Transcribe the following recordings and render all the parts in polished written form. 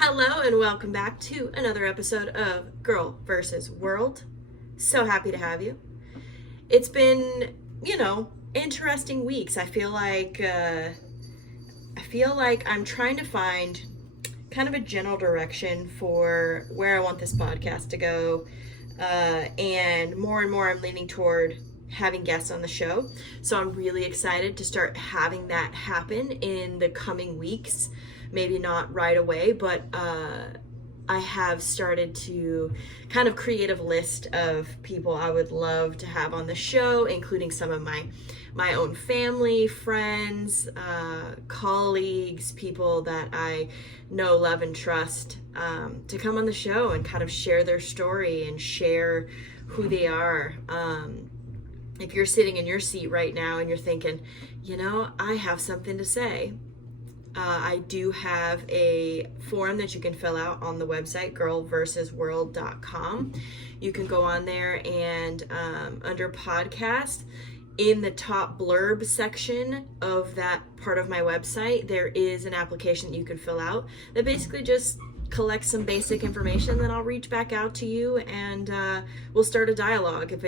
Hello and welcome back to another episode of Girl vs. World. So happy to have you. It's been, interesting weeks. I feel like I'm trying to find kind of a general direction for where I want this podcast to go. And more I'm leaning toward having guests on the show. So I'm really excited to start having that happen in the coming weeks. Maybe not right away, but I have started to kind of create a list of people I would love to have on the show, including some of my own family, friends, colleagues, people that I know, love, and trust, to come on the show and kind of share their story and share who they are. If you're sitting in your seat right now and you're thinking, I have something to say, I do have a form that you can fill out on the website, girlversusworld.com. You can go on there and under podcast, in the top blurb section of that part of my website, there is an application that you can fill out that basically just collects some basic information. Then I'll reach back out to you and we'll start a dialogue. If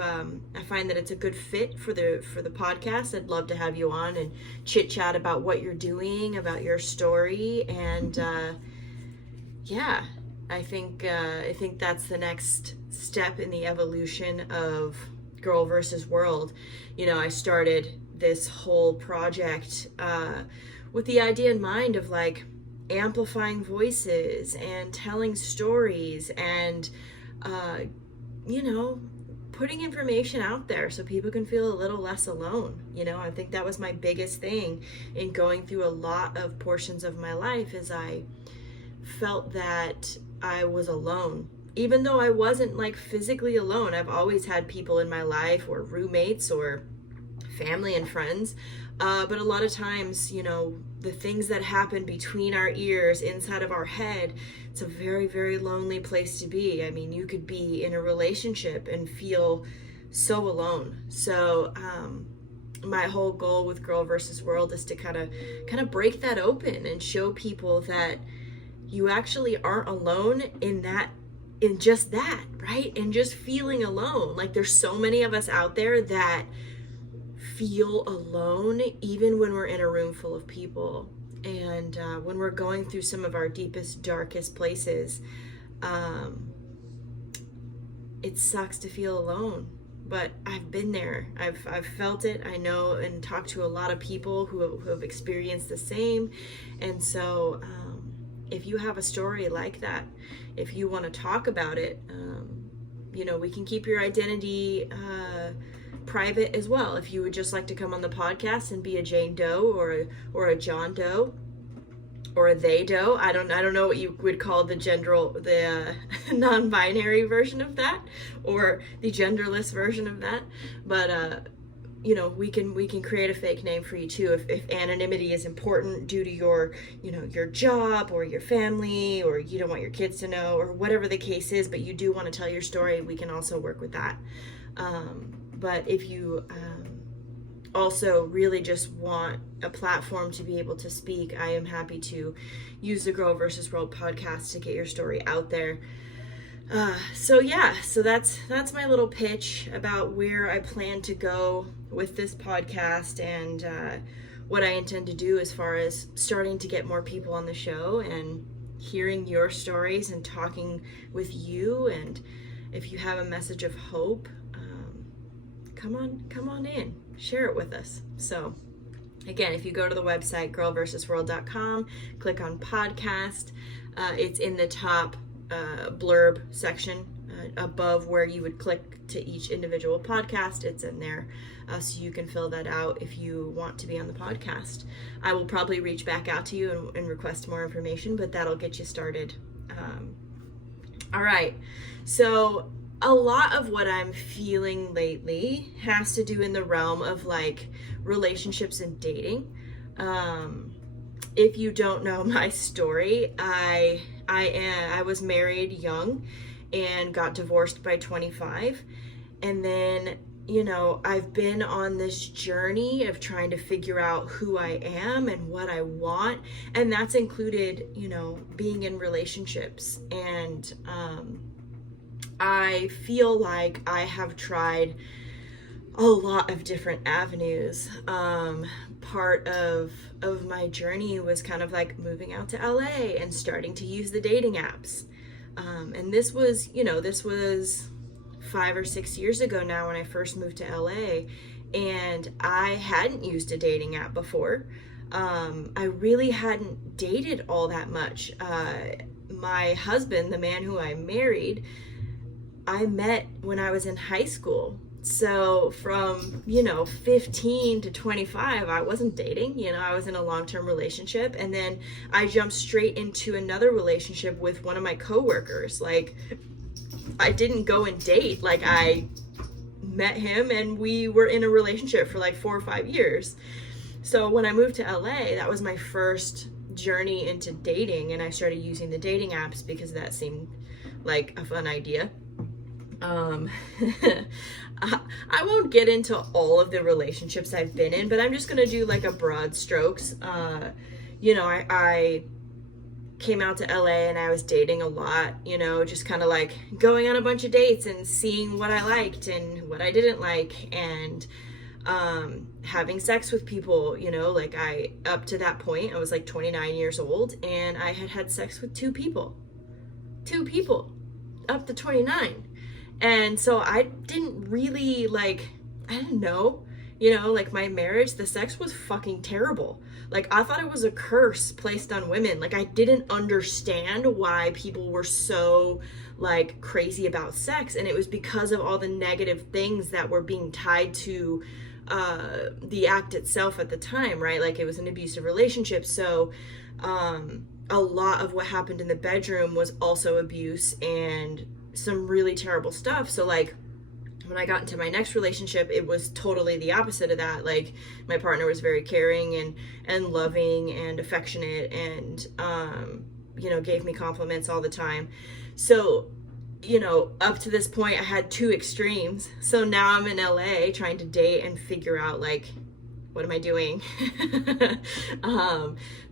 I find that it's a good fit for the podcast, I'd love to have you on and chit chat about what you're doing, about your story, and I think that's the next step in the evolution of Girl versus World. I started this whole project with the idea in mind of amplifying voices and telling stories and putting information out there so people can feel a little less alone. I think that was my biggest thing in going through a lot of portions of my life, is I felt that I was alone. Even though I wasn't physically alone, I've always had people in my life, or roommates, or family and friends, but a lot of times, the things that happen between our ears, inside of our head, it's a very, very lonely place to be. I mean, you could be in a relationship and feel so alone. So my whole goal with Girl versus World is to kind of break that open and show people that you actually aren't alone in just that, right? And just feeling alone. There's so many of us out there that feel alone even when we're in a room full of people, and when we're going through some of our deepest, darkest places, it sucks to feel alone. But I've been there. I've felt it. I know and talked to a lot of people who have experienced the same. And so if you have a story like that, if you want to talk about it, we can keep your identity private as well. If you would just like to come on the podcast and be a Jane Doe or a John Doe or a they Doe, I don't know what you would call the non-binary version of that, or the genderless version of that, but we can create a fake name for you too if anonymity is important due to your job or your family, or you don't want your kids to know, or whatever the case is, but you do want to tell your story. We can also work with that. But if you also really just want a platform to be able to speak, I am happy to use the Girl vs. World podcast to get your story out there. So that's my little pitch about where I plan to go with this podcast, and what I intend to do as far as starting to get more people on the show and hearing your stories and talking with you. And if you have a message of hope, come on in, share it with us. So again, if you go to the website girlversusworld.com, click on podcast, it's in the top blurb section above where you would click to each individual podcast. It's in there, so you can fill that out if you want to be on the podcast. I will probably reach back out to you and request more information, but that'll get you started. All right, so a lot of what I'm feeling lately has to do in the realm of relationships and dating. If you don't know my story, I was married young and got divorced by 25, and then I've been on this journey of trying to figure out who I am and what I want. And that's included, being in relationships. And I feel like I have tried a lot of different avenues. Part of my journey was kind of like moving out to LA and starting to use the dating apps. And this was 5 or 6 years ago now when I first moved to LA, and I hadn't used a dating app before. I really hadn't dated all that much. My husband, the man who I married, I met when I was in high school. So from, 15 to 25, I wasn't dating, I was in a long-term relationship. And then I jumped straight into another relationship with one of my coworkers. Like, I didn't go and date. Like, I met him and we were in a relationship for like 4 or 5 years. So when I moved to LA, that was my first journey into dating. And I started using the dating apps because that seemed like a fun idea. I won't get into all of the relationships I've been in, but I'm just gonna do like a broad strokes. I came out to LA and I was dating a lot, just kind of like going on a bunch of dates and seeing what I liked and what I didn't like, and having sex with people, like up to that point, I was like 29 years old and I had sex with two people up to 29. And so I didn't really I didn't know, like my marriage, the sex was fucking terrible. Like, I thought it was a curse placed on women. Like, I didn't understand why people were so like crazy about sex. And it was because of all the negative things that were being tied to the act itself at the time, right? Like, it was an abusive relationship. So a lot of what happened in the bedroom was also abuse and some really terrible stuff. So like, when I got into my next relationship, it was totally the opposite of that. Like, my partner was very caring and loving and affectionate and gave me compliments all the time. So up to this point, I had two extremes. So now I'm in LA trying to date and figure out, like, what am I doing?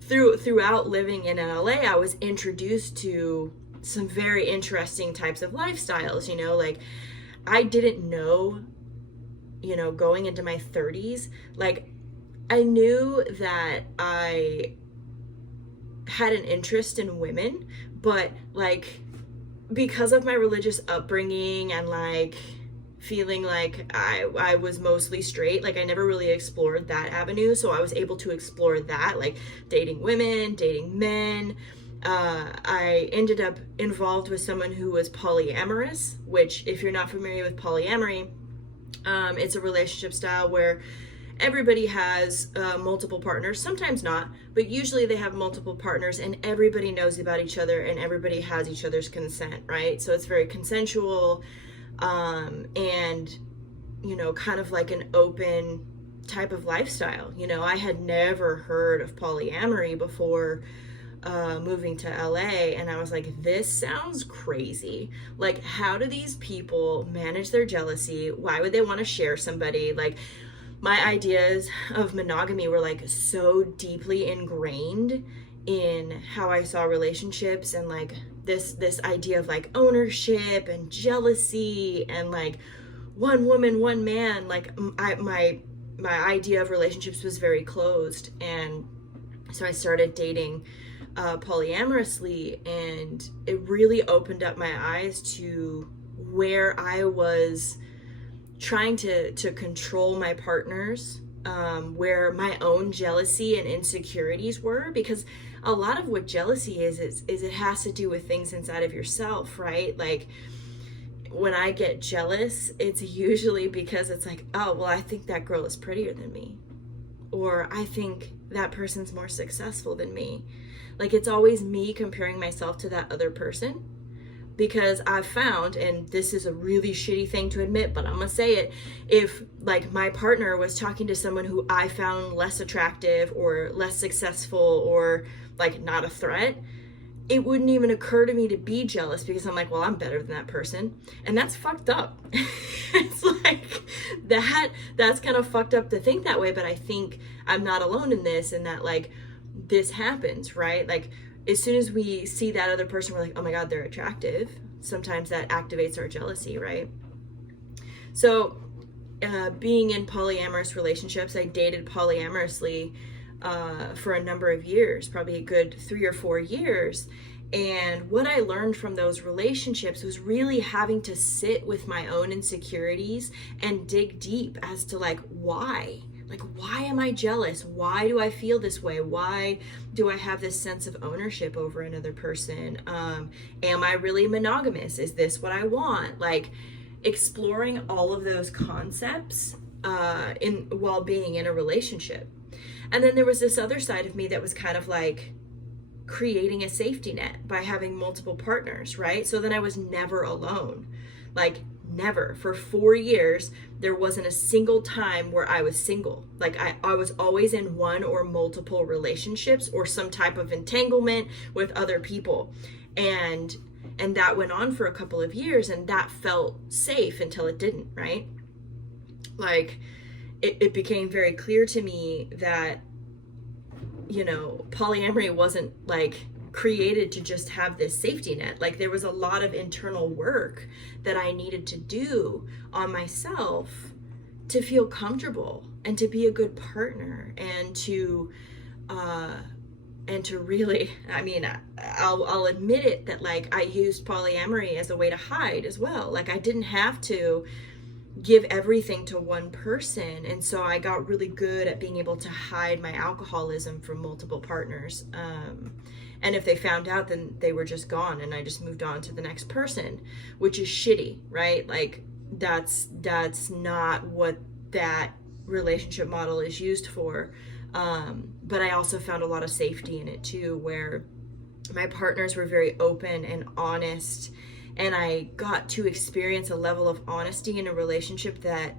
Throughout living in LA, I was introduced to some very interesting types of lifestyles, like, I didn't know, going into my 30s, like, I knew that I had an interest in women, but like, because of my religious upbringing and like feeling like I was mostly straight, like, I never really explored that avenue. So I was able to explore that, like dating women, dating men. I ended up involved with someone who was polyamorous, which, if you're not familiar with polyamory, it's a relationship style where everybody has multiple partners, sometimes not, but usually they have multiple partners and everybody knows about each other and everybody has each other's consent, right? So it's very consensual, and, kind of like an open type of lifestyle. I had never heard of polyamory before moving to LA, and I was like, this sounds crazy. Like, how do these people manage their jealousy? Why would they want to share somebody? Like, my ideas of monogamy were like so deeply ingrained in how I saw relationships, and like this idea of like ownership and jealousy and like one woman, one man. Like, my idea of relationships was very closed, and so I started dating polyamorously, and it really opened up my eyes to where I was trying to control my partners, where my own jealousy and insecurities were, because a lot of what jealousy is it has to do with things inside of yourself, right? Like, when I get jealous, it's usually because it's like, oh, well, I think that girl is prettier than me, or I think that person's more successful than me. Like, it's always me comparing myself to that other person, because I've found, and this is a really shitty thing to admit, but I'm gonna say it, if like my partner was talking to someone who I found less attractive or less successful or like not a threat, it wouldn't even occur to me to be jealous because I'm like, well, I'm better than that person. And that's fucked up. It's like that's kind of fucked up to think that way. But I think I'm not alone in this, and that like this happens, right? Like as soon as we see that other person, we're like, oh my God, they're attractive. Sometimes that activates our jealousy, right? So being in polyamorous relationships, I dated polyamorously for a number of years, probably a good 3 or 4 years. And what I learned from those relationships was really having to sit with my own insecurities and dig deep as to like, why? Like, why am I jealous? Why do I feel this way? Why do I have this sense of ownership over another person? Am I really monogamous? Is this what I want? Like, exploring all of those concepts while being in a relationship. And then there was this other side of me that was kind of like creating a safety net by having multiple partners, right? So then I was never alone. Like never. For 4 years, there wasn't a single time where I was single. Like I was always in one or multiple relationships or some type of entanglement with other people. And that went on for a couple of years, and that felt safe until it didn't, right? Like it became very clear to me that, you know, polyamory wasn't like created to just have this safety net. Like there was a lot of internal work that I needed to do on myself to feel comfortable and to be a good partner and to really, I mean, I'll admit it that like I used polyamory as a way to hide as well. Like I didn't have to give everything to one person. And so I got really good at being able to hide my alcoholism from multiple partners. And if they found out, then they were just gone and I just moved on to the next person, which is shitty, right? Like that's not what that relationship model is used for. But I also found a lot of safety in it too, where my partners were very open and honest, and I got to experience a level of honesty in a relationship that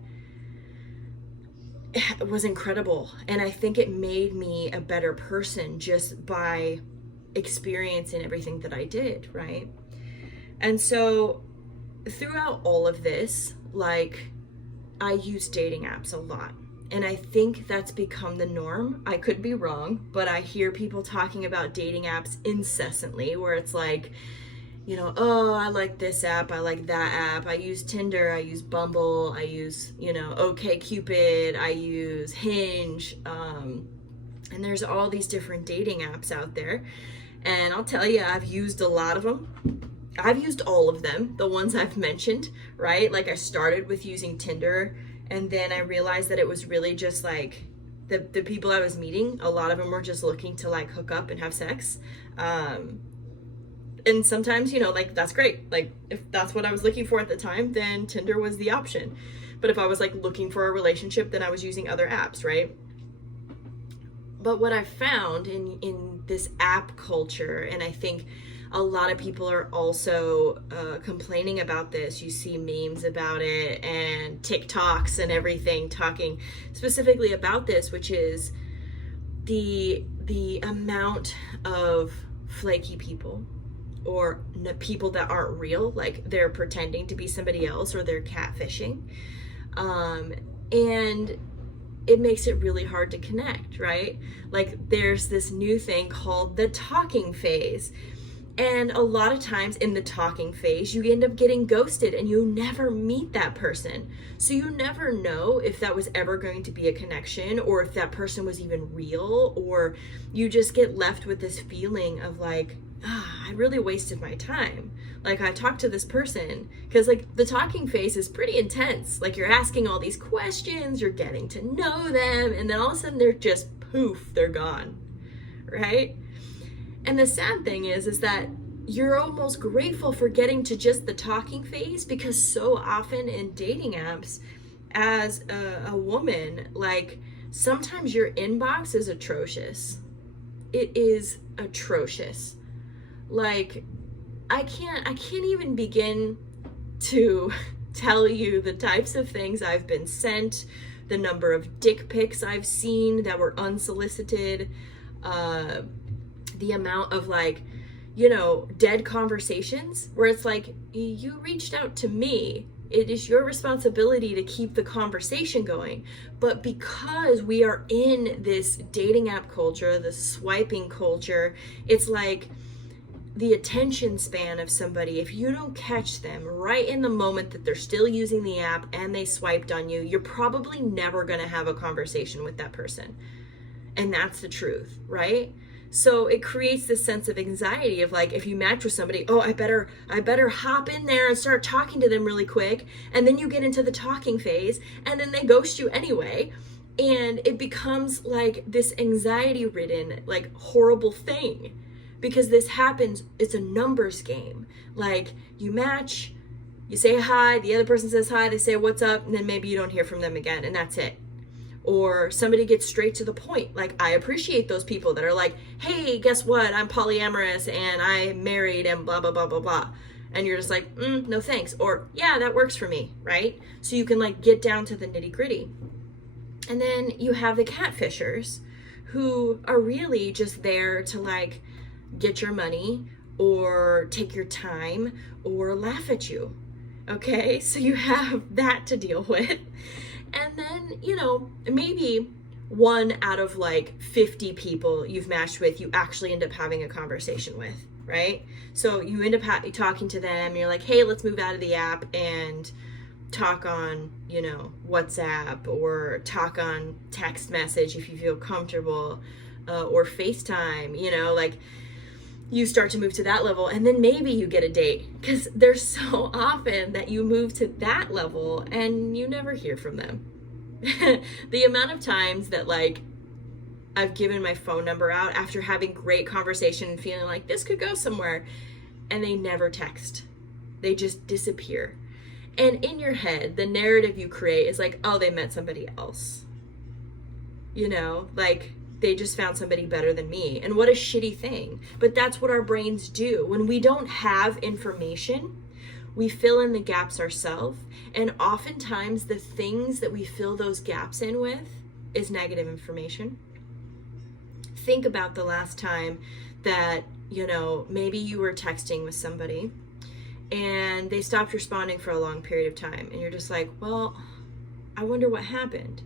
was incredible. And I think it made me a better person just by experiencing everything that I did, right? And so throughout all of this, like I use dating apps a lot. And I think that's become the norm. I could be wrong, but I hear people talking about dating apps incessantly, where it's like, you know, oh, I like this app, I like that app, I use Tinder, I use Bumble, I use, you know, OkCupid, I use Hinge, and there's all these different dating apps out there. And I'll tell you, I've used a lot of them. I've used all of them, the ones I've mentioned, right? Like I started with using Tinder, and then I realized that it was really just like the people I was meeting, a lot of them were just looking to like hook up and have sex. And sometimes, you know, like that's great. Like if that's what I was looking for at the time, then Tinder was the option. But if I was like looking for a relationship, then I was using other apps, right? But what I found in this app culture, and I think a lot of people are also complaining about this. You see memes about it and TikToks and everything talking specifically about this, which is the amount of flaky people or people that aren't real, like they're pretending to be somebody else or they're catfishing. And it makes it really hard to connect, right? Like there's this new thing called the talking phase. And a lot of times in the talking phase, you end up getting ghosted and you never meet that person. So you never know if that was ever going to be a connection or if that person was even real, or you just get left with this feeling of like, I really wasted my time. Like I talked to this person, because like the talking phase is pretty intense. Like you're asking all these questions, you're getting to know them, and then all of a sudden they're just poof, they're gone, right? And the sad thing is that you're almost grateful for getting to just the talking phase, because so often in dating apps, as a woman, like sometimes your inbox is atrocious. It is atrocious. Like I can't even begin to tell you the types of things I've been sent, the number of dick pics I've seen that were unsolicited, the amount of like, dead conversations where it's like, you reached out to me. It is your responsibility to keep the conversation going. But because we are in this dating app culture, the swiping culture, it's like the attention span of somebody, if you don't catch them right in the moment that they're still using the app and they swiped on you, you're probably never going to have a conversation with that person. And that's the truth, right? So it creates this sense of anxiety of like, if you match with somebody, oh, I better hop in there and start talking to them really quick. And then you get into the talking phase and then they ghost you anyway. And it becomes like this anxiety ridden, like horrible thing, because this happens. It's a numbers game. Like you match, you say hi, the other person says hi, they say what's up, and then maybe you don't hear from them again, and that's it. Or somebody gets straight to the point. Like, I appreciate those people that are like, hey, guess what? I'm polyamorous and I'm married and blah, blah, blah, blah, blah. And you're just like, no thanks. Or, yeah, that works for me, right? So you can like get down to the nitty gritty. And then you have the catfishers who are really just there to like get your money or take your time or laugh at you. Okay, so you have that to deal with. And then, maybe one out of like 50 people you've matched with, you actually end up having a conversation with, right? So you end up talking to them, you're like, hey, let's move out of the app and talk on, WhatsApp, or talk on text message if you feel comfortable, or FaceTime, like you start to move to that level, and then maybe you get a date, because there's so often that you move to that level and you never hear from them. The amount of times that like I've given my phone number out after having great conversation and feeling like this could go somewhere, and they never text. They just disappear. And in your head, the narrative you create is like, oh, they met somebody else. Like they just found somebody better than me. And what a shitty thing. But that's what our brains do. When we don't have information, we fill in the gaps ourselves. And oftentimes the things that we fill those gaps in with is negative information. Think about the last time that, maybe you were texting with somebody and they stopped responding for a long period of time. And you're just like, well, I wonder what happened.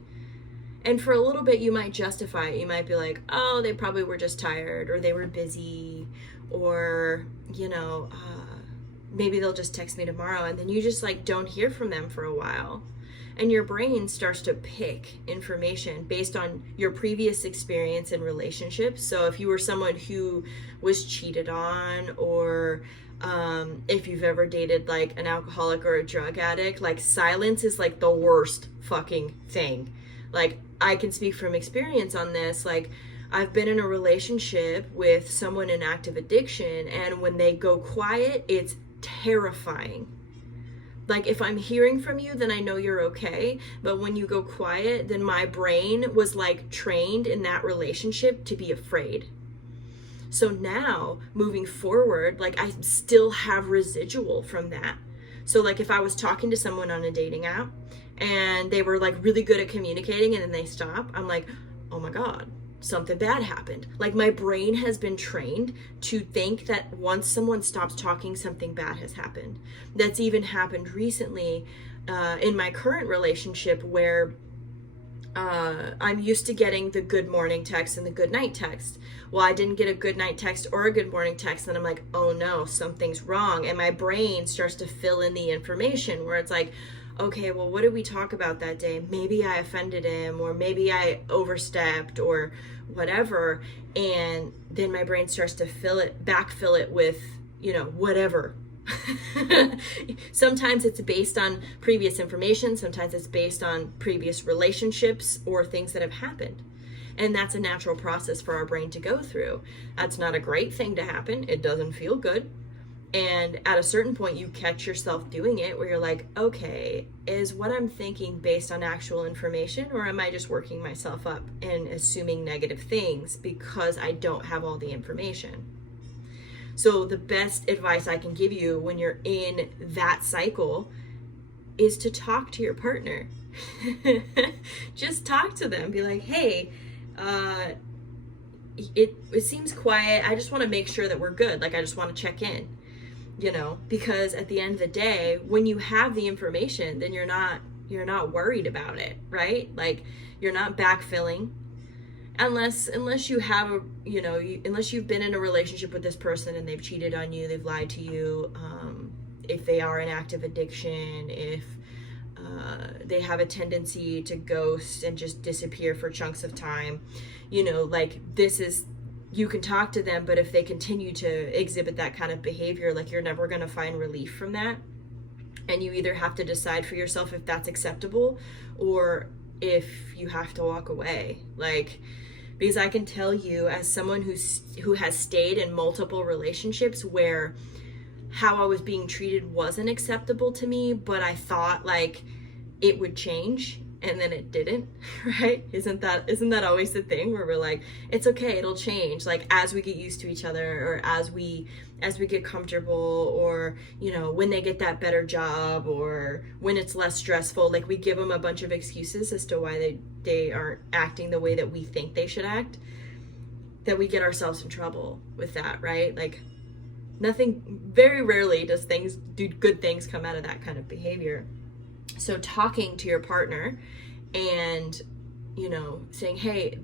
And for a little bit, you might justify it. You might be like, oh, they probably were just tired, or they were busy, or, maybe they'll just text me tomorrow. And then you just like don't hear from them for a while. And your brain starts to pick information based on your previous experience in relationships. So if you were someone who was cheated on, or if you've ever dated like an alcoholic or a drug addict, like silence is like the worst fucking thing. Like, I can speak from experience on this. Like, I've been in a relationship with someone in active addiction, and when they go quiet, it's terrifying. Like, if I'm hearing from you, then I know you're okay. But when you go quiet, then my brain was like trained in that relationship to be afraid. So now, moving forward, like I still have residual from that. So like if I was talking to someone on a dating app and they were like really good at communicating and then they stop, I'm like, oh my God, something bad happened. Like my brain has been trained to think that once someone stops talking, something bad has happened. That's even happened recently in my current relationship, where I'm used to getting the good morning text and the good night text. Well, I didn't get a good night text or a good morning text, and I'm like, oh no, something's wrong. And my brain starts to fill in the information where it's like, okay, well, what did we talk about that day? Maybe I offended him, or maybe I overstepped, or whatever. And then my brain starts to backfill it with, whatever. Sometimes it's based on previous information. Sometimes it's based on previous relationships or things that have happened. And that's a natural process for our brain to go through. That's not a great thing to happen. It doesn't feel good. And at a certain point, you catch yourself doing it where you're like, okay, is what I'm thinking based on actual information, or am I just working myself up and assuming negative things because I don't have all the information? So the best advice I can give you when you're in that cycle is to talk to your partner. Just talk to them. Be like, hey, it seems quiet. I just want to make sure that we're good. Like, I just want to check in, because at the end of the day, when you have the information, then you're not worried about it, right? Like, you're not backfilling unless you have unless you've been in a relationship with this person and they've cheated on you, they've lied to you, if they are in active addiction, if they have a tendency to ghost and just disappear for chunks of time, like, you can talk to them, but if they continue to exhibit that kind of behavior, like, you're never going to find relief from that. And you either have to decide for yourself if that's acceptable or if you have to walk away. Like, because I can tell you, as someone who has stayed in multiple relationships where how I was being treated wasn't acceptable to me, but I thought like it would change, and then it didn't, right? Isn't that always the thing where we're like, it's okay, it'll change, like, as we get used to each other, or as we get comfortable, or when they get that better job, or when it's less stressful, like, we give them a bunch of excuses as to why they aren't acting the way that we think they should act, that we get ourselves in trouble with that, right? Like, very rarely do good things come out of that kind of behavior. So talking to your partner and, saying, hey,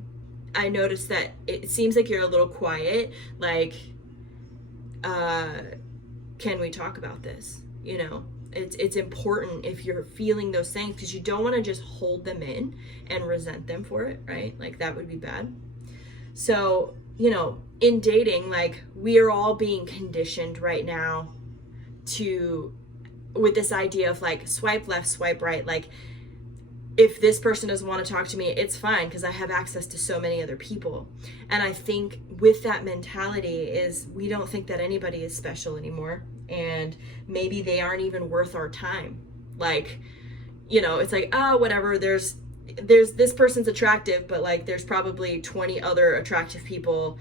I noticed that it seems like you're a little quiet. Like, can we talk about this? It's important if you're feeling those things, because you don't want to just hold them in and resent them for it, right? Like, that would be bad. So, in dating, like, we are all being conditioned right now with this idea of like, swipe left, swipe right. Like, if this person doesn't want to talk to me, it's fine because I have access to so many other people. And I think with that mentality is we don't think that anybody is special anymore, and maybe they aren't even worth our time. Like, it's like, oh, whatever, there's this person's attractive, but like, there's probably 20 other attractive people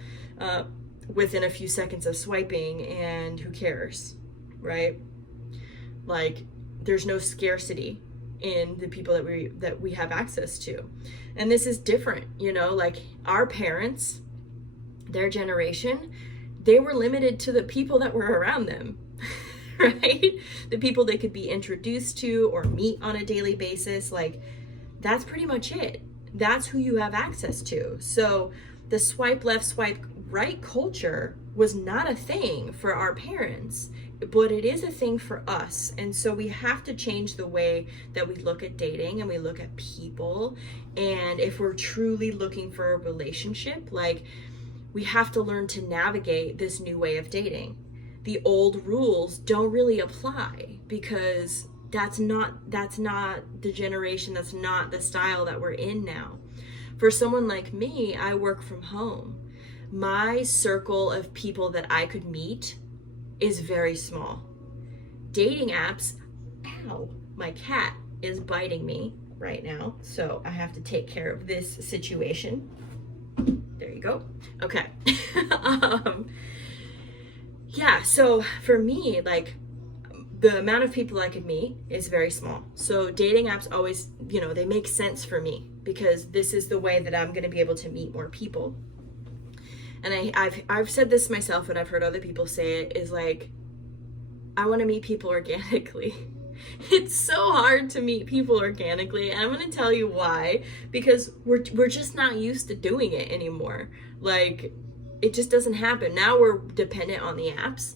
within a few seconds of swiping, and who cares, right? Like, there's no scarcity in the people that we have access to. And this is different, like, our parents, their generation, they were limited to the people that were around them, right? The people they could be introduced to or meet on a daily basis. Like, that's pretty much it. That's who you have access to. So the swipe left, swipe right culture was not a thing for our parents, but it is a thing for us. And so we have to change the way that we look at dating and we look at people. And if we're truly looking for a relationship, like, we have to learn to navigate this new way of dating. The old rules don't really apply, because that's not the generation, that's not the style that we're in now. For someone like me, I work from home. My circle of people that I could meet is very small. Dating apps, ow, my cat is biting me right now, so I have to take care of this situation. There you go. Okay. Yeah, so for me, like, the amount of people I could meet is very small. So dating apps always, they make sense for me, because this is the way that I'm going to be able to meet more people. And I've said this myself, and I've heard other people say it, is like, I want to meet people organically. It's so hard to meet people organically, and I'm going to tell you why. Because we're just not used to doing it anymore. Like, it just doesn't happen. Now we're dependent on the apps.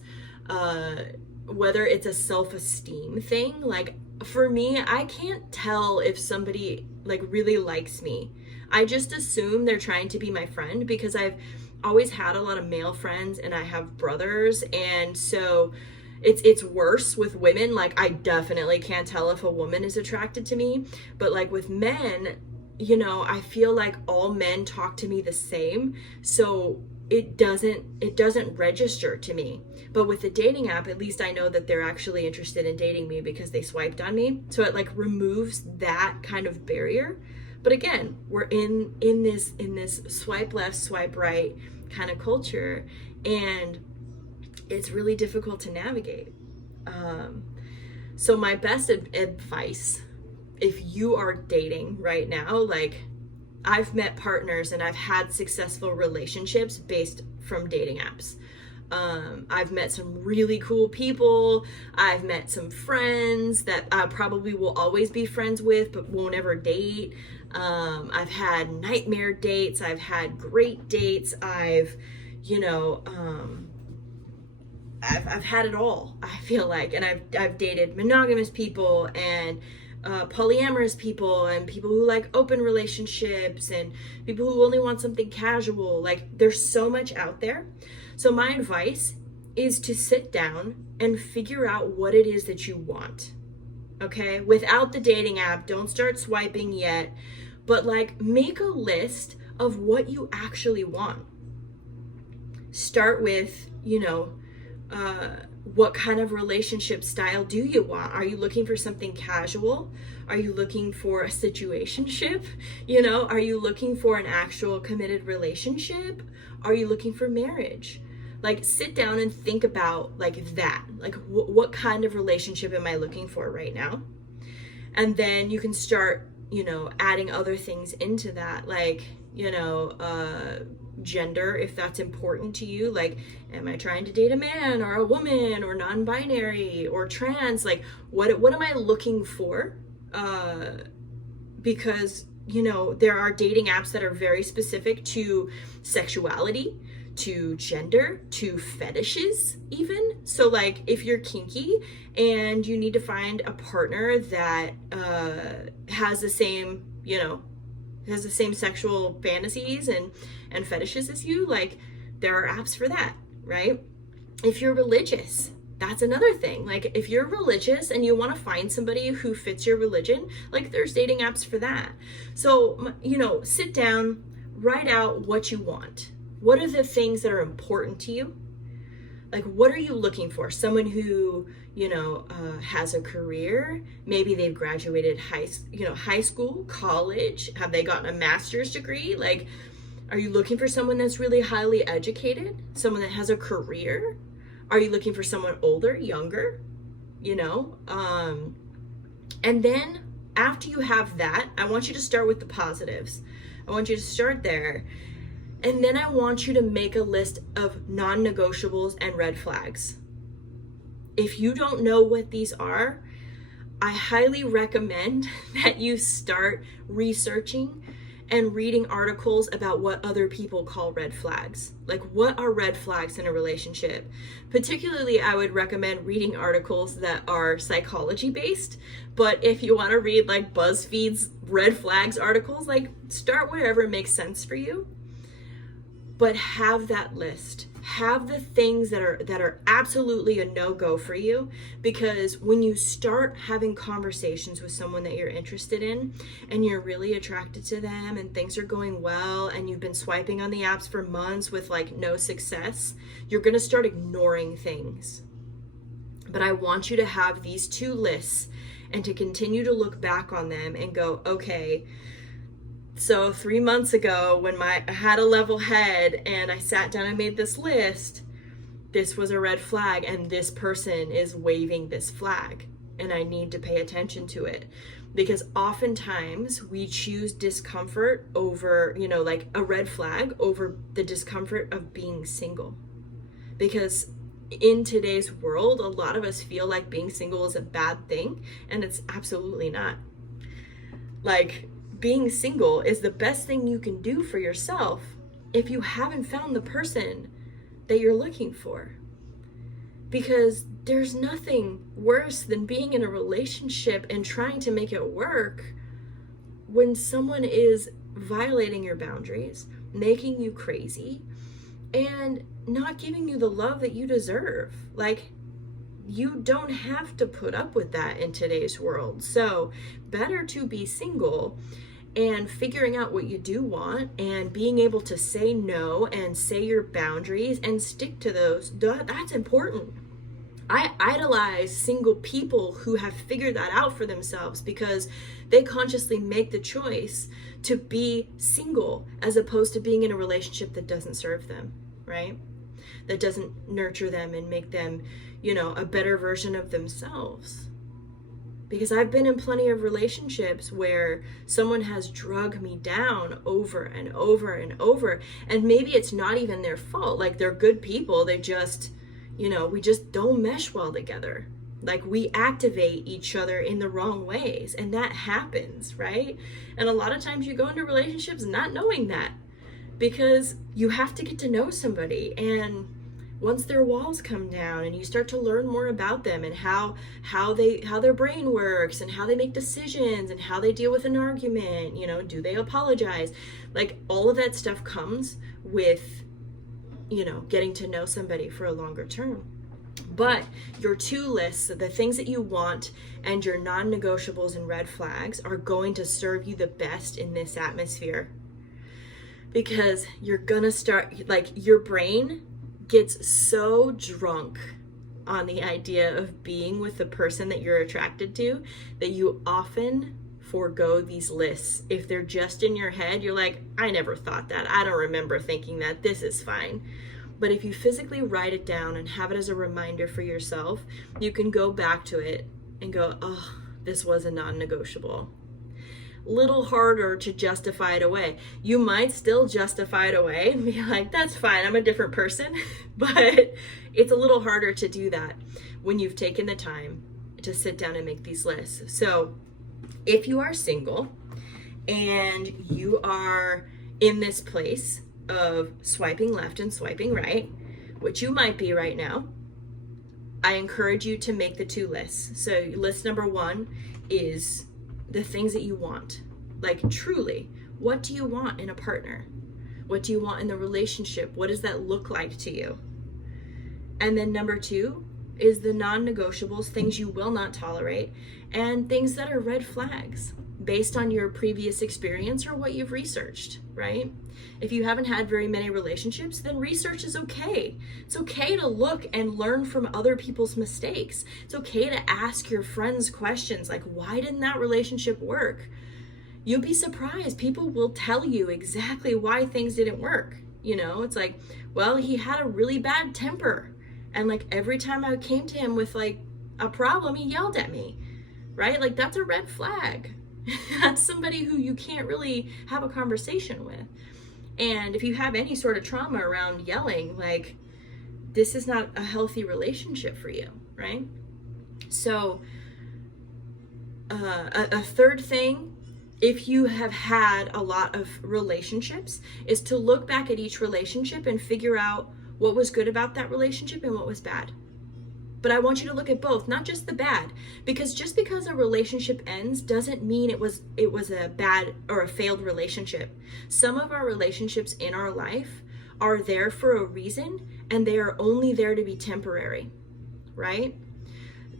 Whether it's a self-esteem thing, like, for me, I can't tell if somebody like really likes me. I just assume they're trying to be my friend, because I've always had a lot of male friends and I have brothers, and so it's worse with women. Like, I definitely can't tell if a woman is attracted to me, but like with men, I feel like all men talk to me the same, so it doesn't register to me. But with the dating app, at least I know that they're actually interested in dating me because they swiped on me, so it like removes that kind of barrier. But again, we're in this swipe left, swipe right kind of culture, and it's really difficult to navigate. So my best advice, if you are dating right now, like, I've met partners and I've had successful relationships based from dating apps. I've met some really cool people. I've met some friends that I probably will always be friends with, but won't ever date. I've had nightmare dates. I've had great dates. I've had it all, I feel like. And I've dated monogamous people and polyamorous people and people who like open relationships and people who only want something casual. Like, there's so much out there. So my advice is to sit down and figure out what it is that you want. Okay? Without the dating app, don't start swiping yet, but like, make a list of what you actually want. Start with, what kind of relationship style do you want? Are you looking for something casual? Are you looking for a situationship? Are you looking for an actual committed relationship? Are you looking for marriage? Like, sit down and think about like that. Like, what kind of relationship am I looking for right now? And then you can start, adding other things into that, like, gender, if that's important to you. Like, am I trying to date a man or a woman or non-binary or trans? Like, what am I looking for? Because, there are dating apps that are very specific to sexuality, to gender, to fetishes even. So like, if you're kinky and you need to find a partner that has the same, has the same sexual fantasies and fetishes as you, like, there are apps for that, right? If you're religious, that's another thing. Like, if you're religious and you want to find somebody who fits your religion, like, there's dating apps for that. So, sit down, write out what you want. What are the things that are important to you? Like, what are you looking for? Someone who, has a career. Maybe they've graduated high school, college. Have they gotten a master's degree? Like, are you looking for someone that's really highly educated? Someone that has a career? Are you looking for someone older, younger? And then after you have that, I want you to start with the positives. I want you to start there. And then I want you to make a list of non-negotiables and red flags. If you don't know what these are, I highly recommend that you start researching and reading articles about what other people call red flags. Like, what are red flags in a relationship? Particularly, I would recommend reading articles that are psychology based. But if you want to read like BuzzFeed's red flags articles, like, start wherever makes sense for you. But have that list. Have the things that are absolutely a no-go for you, because when you start having conversations with someone that you're interested in and you're really attracted to them and things are going well and you've been swiping on the apps for months with like no success, you're going to start ignoring things. But I want you to have these two lists and to continue to look back on them and go, okay, so 3 months ago when I had a level head and I sat down and made this list, this was a red flag and this person is waving this flag and I need to pay attention to it. Because oftentimes we choose discomfort over, like a red flag over the discomfort of being single. Because in today's world, a lot of us feel like being single is a bad thing, and it's absolutely not. Like, being single is the best thing you can do for yourself if you haven't found the person that you're looking for. Because there's nothing worse than being in a relationship and trying to make it work when someone is violating your boundaries, making you crazy, and not giving you the love that you deserve. Like, you don't have to put up with that in today's world. So better to be single and figuring out what you do want and being able to say no and say your boundaries and stick to those. That's important. I idolize single people who have figured that out for themselves because they consciously make the choice to be single as opposed to being in a relationship that doesn't serve them, right? That doesn't nurture them and make them, a better version of themselves. Because I've been in plenty of relationships where someone has drug me down over and over and over. And maybe it's not even their fault. Like, they're good people. They just, we just don't mesh well together. Like, we activate each other in the wrong ways. And that happens, right? And a lot of times you go into relationships not knowing that, because you have to get to know somebody. And once their walls come down and you start to learn more about them and how their brain works and how they make decisions and how they deal with an argument, do they apologize? Like, all of that stuff comes with, getting to know somebody for a longer term. But your two lists, the things that you want and your non-negotiables and red flags, are going to serve you the best in this atmosphere. Because you're gonna start, like, your brain gets so drunk on the idea of being with the person that you're attracted to that you often forego these lists. If they're just in your head, you're like, I never thought that. I don't remember thinking that. This is fine. But if you physically write it down and have it as a reminder for yourself, you can go back to it and go, oh, this was a non-negotiable. Little harder to justify it away. You might still justify it away and be like, that's fine, I'm a different person. But it's a little harder to do that when you've taken the time to sit down and make these lists. So if you are single and you are in this place of swiping left and swiping right, which you might be right now, I encourage you to make the two lists. So list number one is the things that you want. Like, truly, what do you want in a partner? What do you want in the relationship? What does that look like to you? And then number two is the non-negotiables, things you will not tolerate, and things that are red flags based on your previous experience or what you've researched, right? If you haven't had very many relationships, then research is okay. It's okay to look and learn from other people's mistakes. It's okay to ask your friends questions like, why didn't that relationship work? You'll be surprised. People will tell you exactly why things didn't work. It's like, well, he had a really bad temper. And like, every time I came to him with like a problem, he yelled at me, right? Like, that's a red flag. That's somebody who you can't really have a conversation with. And if you have any sort of trauma around yelling, like, this is not a healthy relationship for you, right? So a third thing, if you have had a lot of relationships, is to look back at each relationship and figure out what was good about that relationship and what was bad. But I want you to look at both, not just the bad, because just because a relationship ends doesn't mean it was a bad or a failed relationship. Some of our relationships in our life are there for a reason, and they are only there to be temporary, right?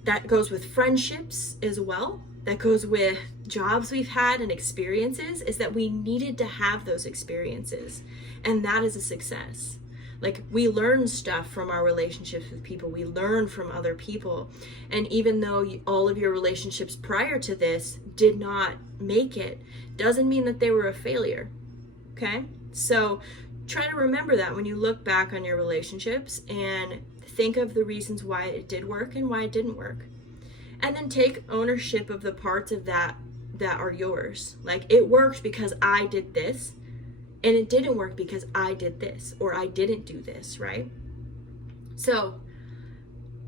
That goes with friendships as well. That goes with jobs we've had and experiences, is that we needed to have those experiences, and that is a success. Like, we learn stuff from our relationships with people. We learn from other people. And even though all of your relationships prior to this did not make it, doesn't mean that they were a failure. Okay? So try to remember that when you look back on your relationships and think of the reasons why it did work and why it didn't work. And then take ownership of the parts of that are yours. Like, it worked because I did this. And it didn't work because I did this, or I didn't do this, right? So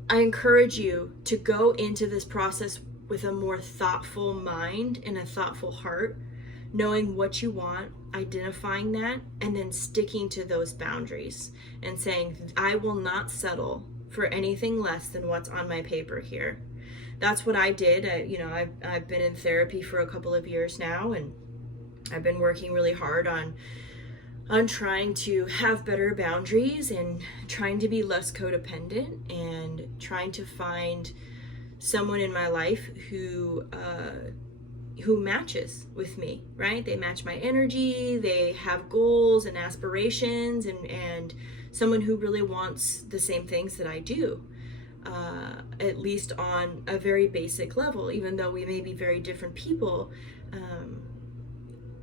I encourage you to go into this process with a more thoughtful mind and a thoughtful heart, knowing what you want, identifying that, and then sticking to those boundaries and saying, I will not settle for anything less than what's on my paper here. That's what I did. I've been in therapy for a couple of years now, and I've been working really hard on trying to have better boundaries and trying to be less codependent and trying to find someone in my life who matches with me, right? They match my energy, they have goals and aspirations, and someone who really wants the same things that I do, at least on a very basic level. Even though we may be very different people,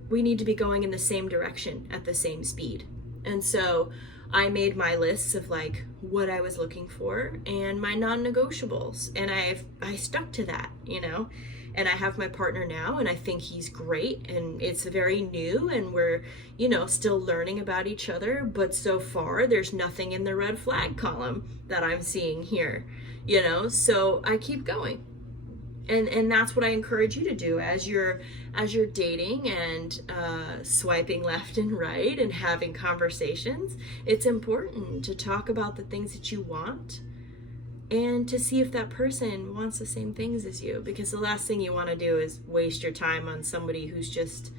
we need to be going in the same direction at the same speed. And so I made my lists of like what I was looking for and my non-negotiables, and I stuck to that, you know. And I have my partner now, and I think he's great, and it's very new, and we're, you know, still learning about each other, but so far there's nothing in the red flag column that I'm seeing here, you know. So I keep going. And that's what I encourage you to do as you're dating and swiping left and right and having conversations. It's important to talk about the things that you want and to see if that person wants the same things as you, because the last thing you want to do is waste your time on somebody who's just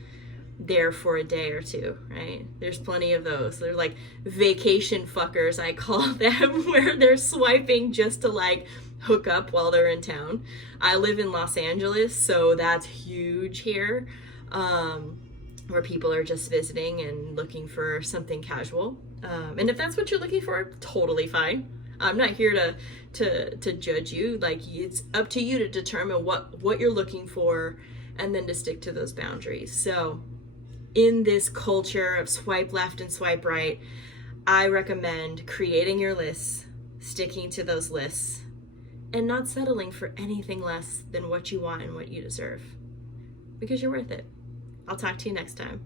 there for a day or two, right? There's plenty of those. They're like vacation fuckers, I call them, where they're swiping just to like hook up while they're in town. I live in Los Angeles, so that's huge here, where people are just visiting and looking for something casual. And if that's what you're looking for, totally fine. I'm not here to judge you. Like, it's up to you to determine what you're looking for and then to stick to those boundaries. So in this culture of swipe left and swipe right, I recommend creating your lists, sticking to those lists, and not settling for anything less than what you want and what you deserve, because you're worth it. I'll talk to you next time.